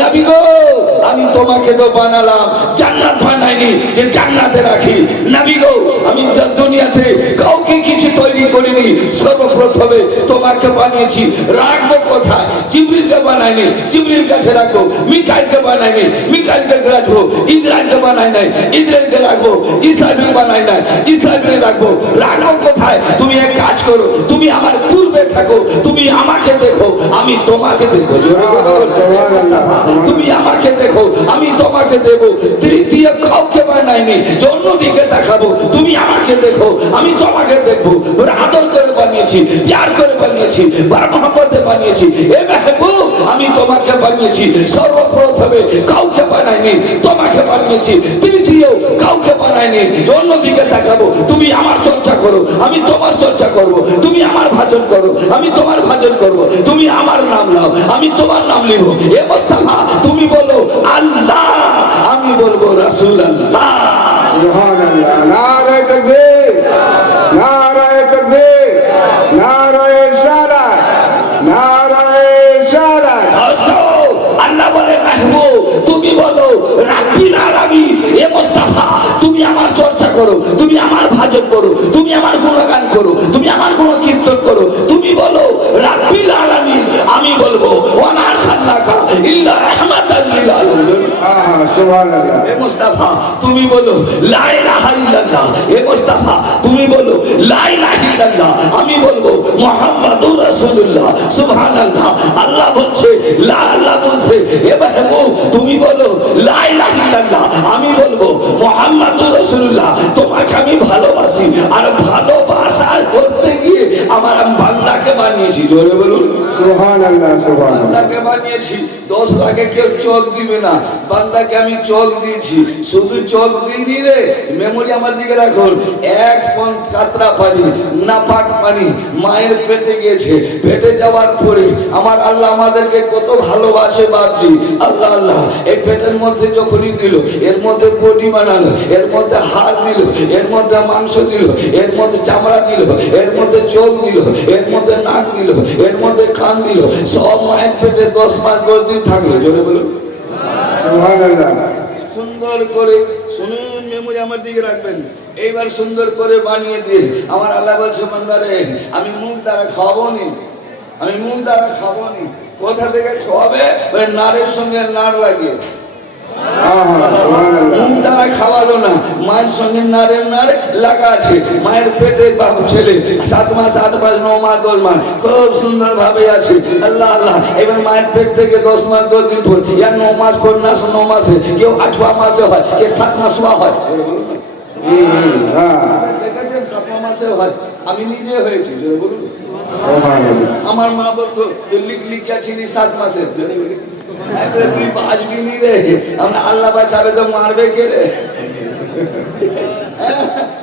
নবী আমি তোমাকে তো বানালাম, জান্নাত বানাইনি, যে জান্নাতে রাখি। নবী গো, আমি দুনিয়াতে কাউকে কিছু তৈরি করিনি, সর্বপ্রথমে তোমাকে বানিয়েছি। রাখব কোথায়? জিবরিলকে বানাইনি জিবরিল কাছে রাখব, মিকাইলকে বানাইনি, মিকাইলকে রাখব, ইসরায়েলকে বানাই নাই, ইসরায়েলকে রাখব ইসরায়েল বানাই নাই, ইসরায়েলকে রাখব। রাখব কোথায় তুমি এক কাজ করো তুমি আমার পূর্বে থাকো তুমি আমাকে দেখো আমি তোমাকে দেখব। জোরে তুমি আমাকে দেখো আমি তোমাকে দেব। তৃতীয় কাউকে বানাইনি অন্যদিকে দেখাবো তুমি আমাকে দেখো আমি তোমাকে দেখব। ওর আদর করে বানিয়েছি প্যার করে বানিয়েছি বার মোহাম্মতে বানিয়েছি। এ মেহবুব আমি তোমাকে বানিয়েছি সর্বপ্রথমে কাউকে বানাইনি তোমাকে বানিয়েছি। তৃতীয় কাউকে বানাইনি যে অন্যদিকে দেখাবো তুমি আমার চর্চা করো, আমি তোমার চর্চা করব। তুমি আমার ভাজন করো, আমি তোমার ভাজন করব। তুমি আমার নাম নাও, আমি তোমার নাম নিব। এ মোস্তাফা, তুমি বলো, আল্লাহ, আমি বলব রাসুল আল্লাহ করো তুমি আমার ভাজন করো তুমি আমার গুণগান করো তুমি আমার গুণ কীর্তন করো তুমি বলো রাব্বিল আলামিন আমি বলব ওয়ানার সাল্লাকা ইল্লা রাহমাতাল লিল আলামিন এ মুস্তাফা তুমি বলো লা ইলাহা ইল্লাল্লাহ এ মুস্তাফা তুমি বলো লা ইলাহা ইল্লাল্লাহ আমি বলব মুহাম্মাদুর রাসূলুল্লাহ সুবহানাল্লাহ আল্লাহ বলছে লা আল্লাহ বলছে এ তুমি বলো লা ইলাহা ইল্লাল্লাহ আমি মুহাম্মাদুর তোমাকে আমি ভালোবাসি। আর ভালোবাসা করতে গিয়ে আমার আমি বান্দাকে বানিয়েছি। জোরে বলুন। সোহান আল্লাহ বান্দাকে বানিয়েছি। দশ লাখে কেউ চোখ দিবে না। বান্দাকে আমি চোখ দিয়েছি। শুধু চোখ দিইনি রে মেমোরি আমার দিকে রাখুন। এক পন কাতরা পানি না পাক পানি, মায়ের পেটে গেছে পেটে যাওয়ার পরে আমার আল্লাহ আমাদেরকে কত ভালোবাসে বাপজি। আল্লাহ আল্লাহ, এই পেটের মধ্যে যখনই দিল, এর মধ্যে বডি বানালো, এর মধ্যে হাড় দিল, এর মধ্যে মাংস দিল, এর মধ্যে চামড়া দিল, এর মধ্যে চোখ দিল, এর মধ্যে নাক দিল, এর মধ্যে কান দিল, সব মায়ের পেটে দশ মাস দশ দিন থাকল, জোরে বলুন। সুন্দর করে শুনুন, মেমোরি আমার দিকে রাখবেন। এইবার সুন্দর করে বানিয়ে দিয়ে, আমার আল্লাহ বলছে, বান্দারে, আমি মুখ দ্বারা খাওয়াবো নি আমি মুখ দ্বারা খাব নি কোথা থেকে খাওয়াবে? ওই নারের সঙ্গে নার লাগিয়ে। মুখ দ্বারা খাওয়ালো না। মায়ের সঙ্গে নারের নারে লাগা আছে। মায়ের পেটে বাবু ছেলে সাত মাস আট মাস ন মাস দশ মাস খুব সুন্দর ভাবে আছে। আল্লাহ আল্লাহ। এবার মায়ের পেট থেকে দশ মাস দশ দিন পর ইয়া ন মাস পর না ন মাসে কেউ আঠুয়া মাসে হয় কে সাত মাস হয়। হ্যাঁ। দেখেছেন সাতমা মাসে হয়। আমি নিজে হয়েছি বলুন। আমার মা বলতো লিখ লিখিয়া ছিলি সাত মাসে তুই বাঁচবি নি রে? আমরা আল্লাহ বাঁচাবে তো মারবে কে রে?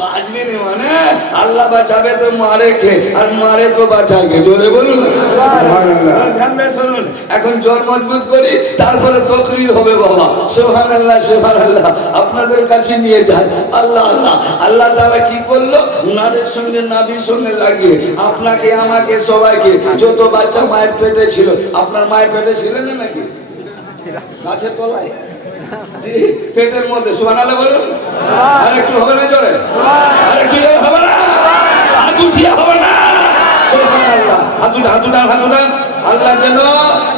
বাঁচবি নি মানে? আল্লাহ বাঁচাবে তো মারে কে? আর মারে তো বাঁচাকে জোরে বলুন। শুনুন। এখন জোর মজবুত করি তারপরে তকরির হবে বাবা। সোহান আল্লাহ সোহান আল্লাহ আপনাদের কাছে নিয়ে যায় আল্লাহ আল্লাহ। আল্লাহ তাআলা কি করল? নারের সঙ্গে নাভির সঙ্গে লাগিয়ে আপনাকে আমাকে সবাইকে যত বাচ্চা মায়ের পেটে ছিল আপনার মায়ের পেটে ছিলেন না নাকি? গাছের তলায়? জি, পেটের মধ্যে বলুন। আর একটু হবে না জোরে? আর একটু জোরে হবে না? হাত উঠিয়ে হবে না? আল্লাহ যেন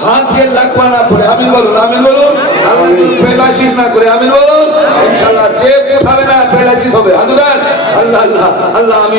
হাত দিয়ে লাগবা না পড়ে আমি বলুন আমি বলুন। আল্লাহ পেলাসিস না করে আমি বলুন। ইনশাআল্লাহ যে উঠাবে না পেলাসিস হবে। হাতুটান আল্লাহ আল্লাহ আল্লাহ আমি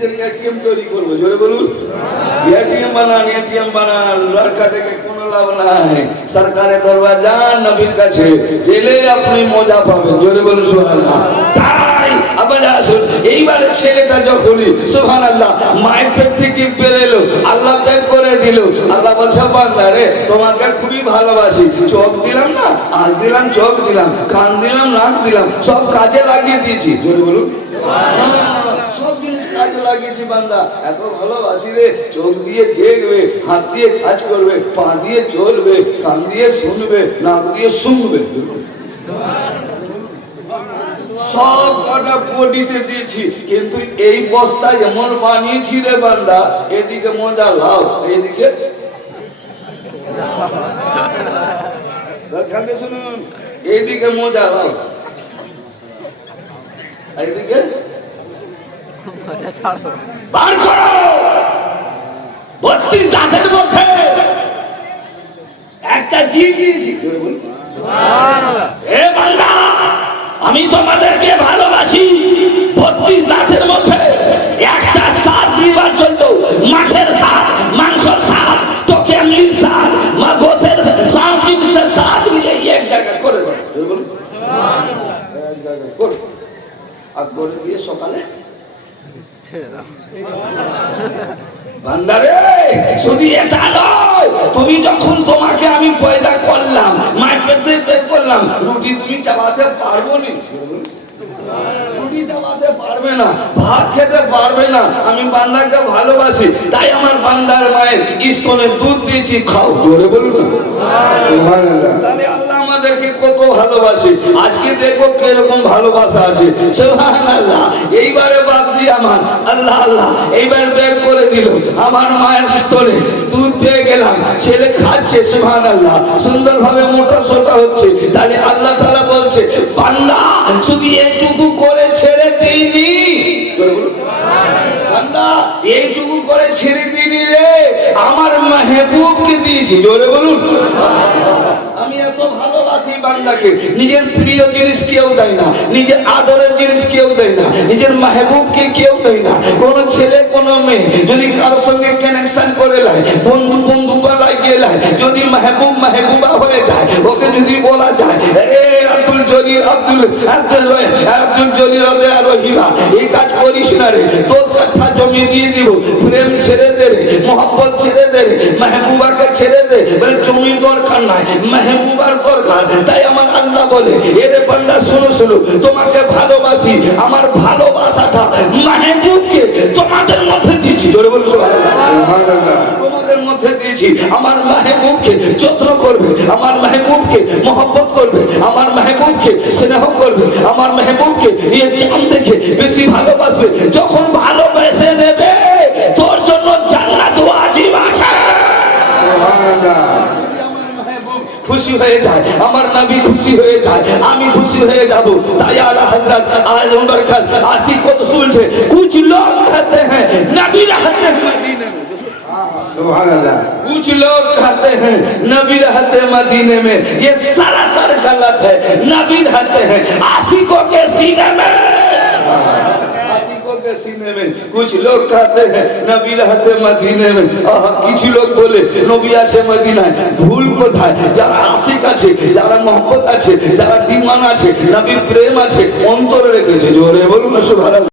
নিজের এটিএম তৈরি করব, জোরে বলুন। এটিএম বানান এটিএম বানান লড়কা থেকে কোনো লাভ নাই। সরকারে যান নবীর কাছে জেলে আপনি মজা পাবেন, জোরে বলুন এইবারে ছেলেটা যখনই সুহান আল্লাহ মায়ের পেট থেকে বেরেলো আল্লাহ বের করে দিল। আল্লাহ বলছে, বান্দা রে, তোমাকে খুবই ভালোবাসি। চোখ দিলাম না আজ দিলাম, চোখ দিলাম, কান দিলাম, নাক দিলাম, সব কাজে লাগিয়ে দিয়েছি, জোরে বলুন। কাজে লাগিয়েছি বান্দা। এত ভালোবাসি রে, চোখ দিয়ে দেখবে, হাত দিয়ে কাজ করবে, পা দিয়ে চলবে, কান দিয়ে শুনবে, নাক দিয়ে শুনবে। সব কটা পটিতে দিয়েছি, কিন্তু এই বস্তা এমন বানিয়েছি রে বান্দা, এদিকে মজা লাও এদিকে শুনুন এইদিকে মজা লাও এইদিকে বার করো! বত্রিশ দাঁতের মধ্যে। একটা জোরে বান্দা, আমি তোমাদেরকে ভালোবাসি। বত্রিশ দাঁতের মধ্যে একটা স্বাদ নিবার জন্য মাছের স্বাদ মাংসর স্বাদ তোকে আঙলির স্বাদ মা গোসের সব জিনিসের স্বাদ নিয়ে এক জায়গায় করে বলুন। এক জায়গায় করে। আর করে দিয়ে সকালে শুধু এটা নয় তুমি যখন তোমাকে আমি পয়দা করলাম মায়ের পেটে বের করলাম রুটি তুমি চাবাতে পারব নি? রুটি চাবাতে পারবে না ভাত খেতে পারবে না। আমি বান্দাকে ভালোবাসি তাই আমার বান্দার মায়ের স্তনে দুধ দিয়েছি খাও জোরে বলুন না। তাহলে আল্লাহ আমাদেরকে কত ভালোবাসে। আজকে দেখব কীরকম ভালোবাসা আছে। এইবারে বাপজি আমার। আল্লাহ আল্লাহ। এইবার বের করে দিল আমার মায়ের স্তরে দুধ পেয়ে গেলাম। ছেলে খাচ্ছে, সুবহানাল্লাহ। সুন্দরভাবে মোটা সোটা হচ্ছে। তাহলে আল্লাহ তাআলা বলছে, বান্দা, শুধু এটুকু করে ছেড়ে দিইনি। বান্দা, এইটুকু করে ছেড়ে দিনি রে। আমার মেহবুবকে দিয়েছি। জোরে বলুন। আমি এত ভালোবাসি নিজের প্রিয় জিনিস কেউ দেয় না, নিজের আদরের জিনিস কেউ দেয় না, নিজের কেউ দেয় না। কোন ছেলে, কোন মেয়ে যদি কারোর সঙ্গে কানেকশন করে লাই বন্ধু বন্ধু বেলায় গেলায়, যদি মাহবুব মাহবুবা হয়ে যায়, ওকে যদি বলা যায় ছেড়ে দে রে মোহাম্মত ছেড়ে দে রে, মেহবুবাকে ছেড়ে দে। তাই আমার আল্লাহ বলে এরে পান্ডা শুনো শুনো, তোমাকে ভালোবাসি। আমার ভালোবাসাটা মেহবুবকে তোমাদের মধ্যে দিয়েছি। জোরে বলছো সুবহানাল্লাহ। দিচ্ছি আমার মাহবুবকে যত্ন করবে আমার মাহবুবকে মহব্বত করবে আমার মাহবুবকে স্নেহ করবে আমার মাহবুবকে নিয়ে চান দেখে বেশি ভালোবাসবে। যখন ভালোবেসে নেবে তোর জন্য জান্নাত ওয়াজিব আছে। সুবহানাল্লাহ। খুশি হয়ে যায় আমার নাবি খুশি হয়ে যায় আমি খুশি হয়ে যাব। তাই আলা হজরত আজ উমর খান আসিফ কত শুনছে কুছ লোক খেতে হ্যাঁ নাবি রাহতে कुछ लोग कहते हैं नबी रहते मदीने में ये सरासर गलत है नबी रहते हैं आशिकों के सीने में आशिकों के सीने में कुछ लोग कहते हैं नबी रहते मदीने में আহ, কিছু লোক বলে নবী আছে মদিনায় ভুল কোথায় যারা আশিক আছে যারা মহব্বত আছে যারা দিমান আছে নবীর প্রেম আছে অন্তরে রেখেছে জোরে বলুন না সুবহানাল্লাহ